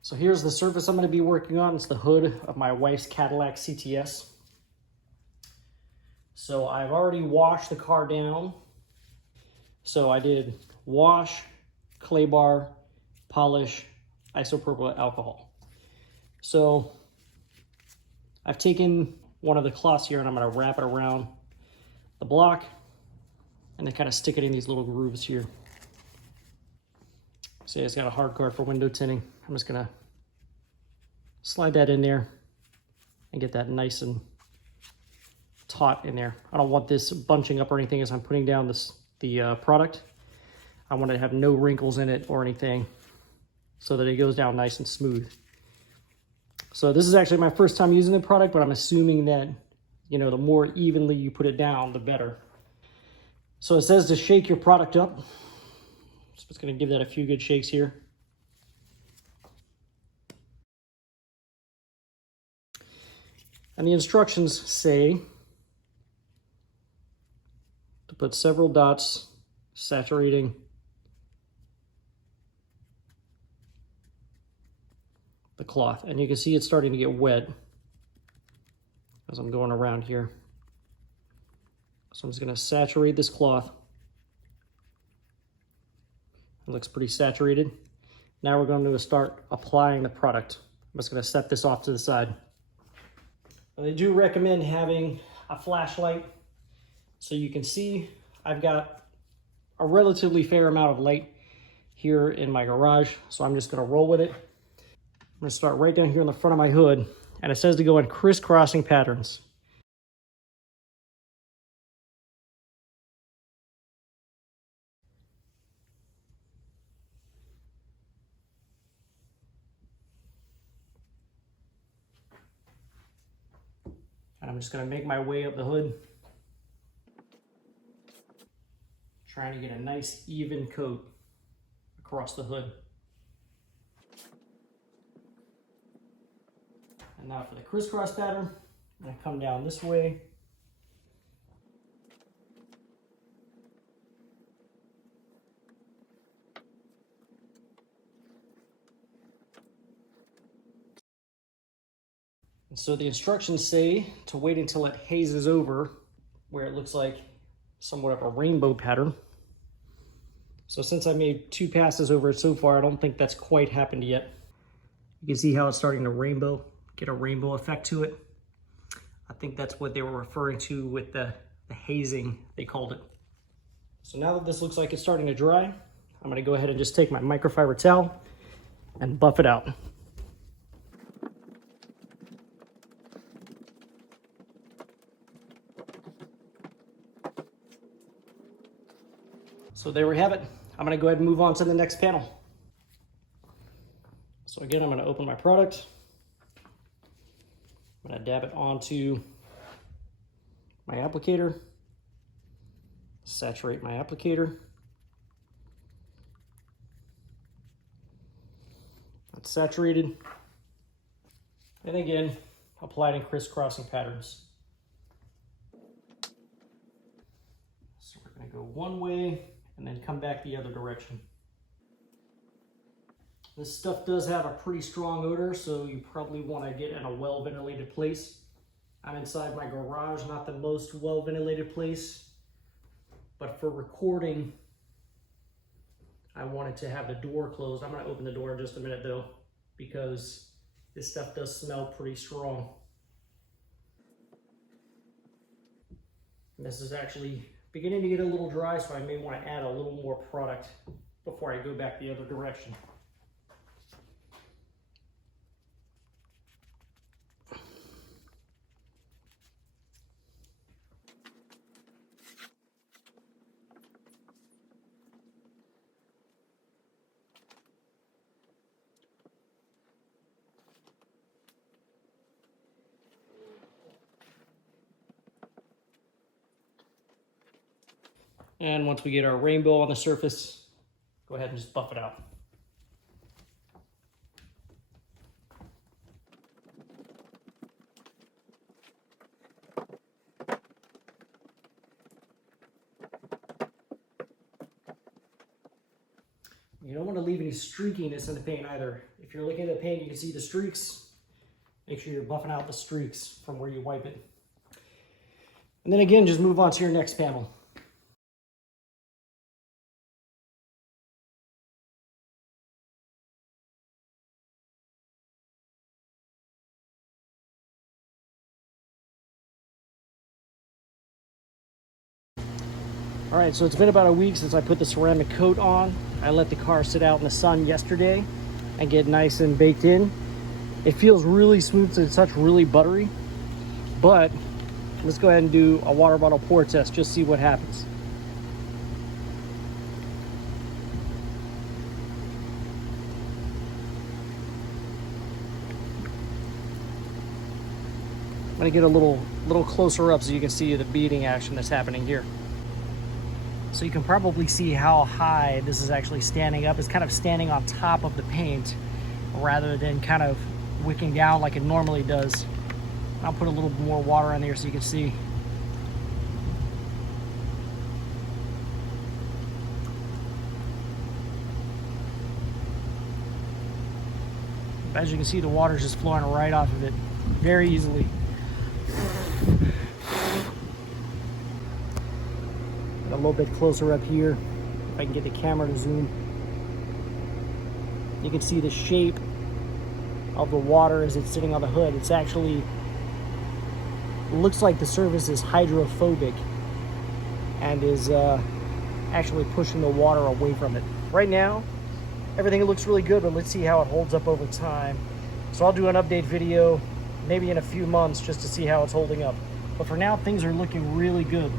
So here's the surface I'm going to be working on. It's the hood of my wife's Cadillac CTS. So I've already washed the car down. So I did wash, clay bar, polish, isopropyl alcohol. So I've taken one of the cloths here and I'm going to wrap it around the block and then kind of stick it in these little grooves here. See, it's got a hard card for window tinting. I'm just going to slide that in there and get that nice and taut in there. I don't want this bunching up or anything as I'm putting down the product. I want it to have no wrinkles in it or anything so that it goes down nice and smooth. So this is actually my first time using the product, but I'm assuming that, you know, the more evenly you put it down, the better. So it says to shake your product up. So it's going to give that a few good shakes here. And the instructions say to put several dots saturating the cloth. And you can see it's starting to get wet as I'm going around here. So I'm just going to saturate this cloth. It looks pretty saturated. Now we're going to start applying the product. I'm just going to set this off to the side. And they do recommend having a flashlight so you can see. I've got a relatively fair amount of light here in my garage, so I'm just going to roll with it. I'm going to start right down here in the front of my hood, and it says to go in crisscrossing patterns. And I'm just going to make my way up the hood, trying to get a nice even coat across the hood. And now for the crisscross pattern, I'm going to come down this way. And so the instructions say to wait until it hazes over, where it looks like somewhat of a rainbow pattern. So since I made 2 passes over it so far, I don't think that's quite happened yet. You can see how it's starting to get a rainbow effect to it. I think that's what they were referring to with the hazing, they called it. So now that this looks like it's starting to dry, I'm gonna go ahead and just take my microfiber towel and buff it out. So there we have it. I'm gonna go ahead and move on to the next panel. So again, I'm gonna open my product. I'm gonna dab it onto my applicator, saturate my applicator. It's saturated. And again, apply it in crisscrossing patterns. So we're gonna go one way and then come back the other direction. This stuff does have a pretty strong odor, so you probably want to get in a well-ventilated place. I'm inside my garage, not the most well-ventilated place, but for recording, I wanted to have the door closed. I'm going to open the door in just a minute though, because this stuff does smell pretty strong. And this is actually beginning to get a little dry, so I may want to add a little more product before I go back the other direction. And once we get our rainbow on the surface, go ahead and just buff it out. You don't want to leave any streakiness in the paint either. If you're looking at the paint, you can see the streaks. Make sure you're buffing out the streaks from where you wipe it. And then again, just move on to your next panel. All right, so it's been about a week since I put the ceramic coat on. I let the car sit out in the sun yesterday and get nice and baked in. It feels really smooth to the touch, really buttery, but let's go ahead and do a water bottle pour test, just see what happens. I'm gonna get a little closer up so you can see the beading action that's happening here. So you can probably see how high this is actually standing up. It's kind of standing on top of the paint rather than kind of wicking down like it normally does. I'll put a little more water in there so you can see. As you can see, the water's just flowing right off of it very easily. A little bit closer up here, if I can get the camera to zoom. You can see the shape of the water as it's sitting on the hood. It's actually, looks like the surface is hydrophobic and is actually pushing the water away from it. Right now, everything looks really good, but let's see how it holds up over time. So I'll do an update video maybe in a few months just to see how it's holding up. But for now, things are looking really good.